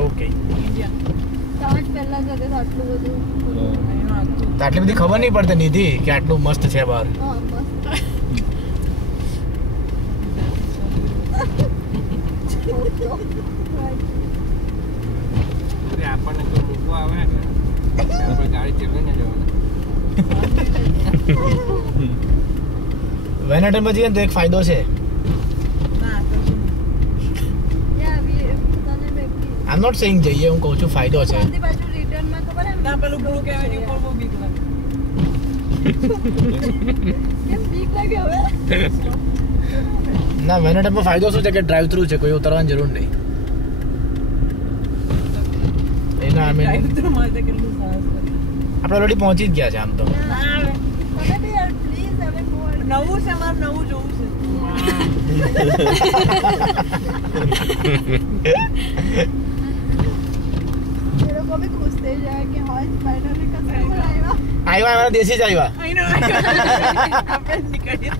Okay તાજ પહેલા જતે આટલું બધું તો આટલી બધી ખબર નહીં પડતી નિધિ કે આટલું મસ્ત છે બહાર. હા મસ્ત આપણને તો મૂકવા આવે ને આપણે ગાડી ચલાવીને જવાનું. વેનેટનમાં જઈએ ને તો એક ફાયદો છે. આઈ એમ નોટ સેઇંગ જઈએ, હું કહું છું ફાયદો છે. રિટર્નમાં ખબર હે ના પેલું બ્લુ કેવાય ઉપર બહુ બીક લાગે. કેમ બીક લાગે હવે? ના વેનેટરમાં ફાયદો શું છે કે ડ્રાઈવ થ્રુ છે, કોઈ ઉતરવાની જરૂર નહીં. એના આઈ મીન ડ્રાઈવ થ્રુ માં તો કેટલું સરસ છે. આપણે ઓલરેડી પહોંચી જ ગયા છે આમ તો. તમે બી યાર પ્લીઝ હવે મોર નવું છે મારે નવું જોવું છે. ये लोग को भी खुश थे जाए कि हाँ फाइनली कस्टमर आएगा. આવ્યા દેશી જ આવ્યા. આઈ નો આપણે નીકળીએ.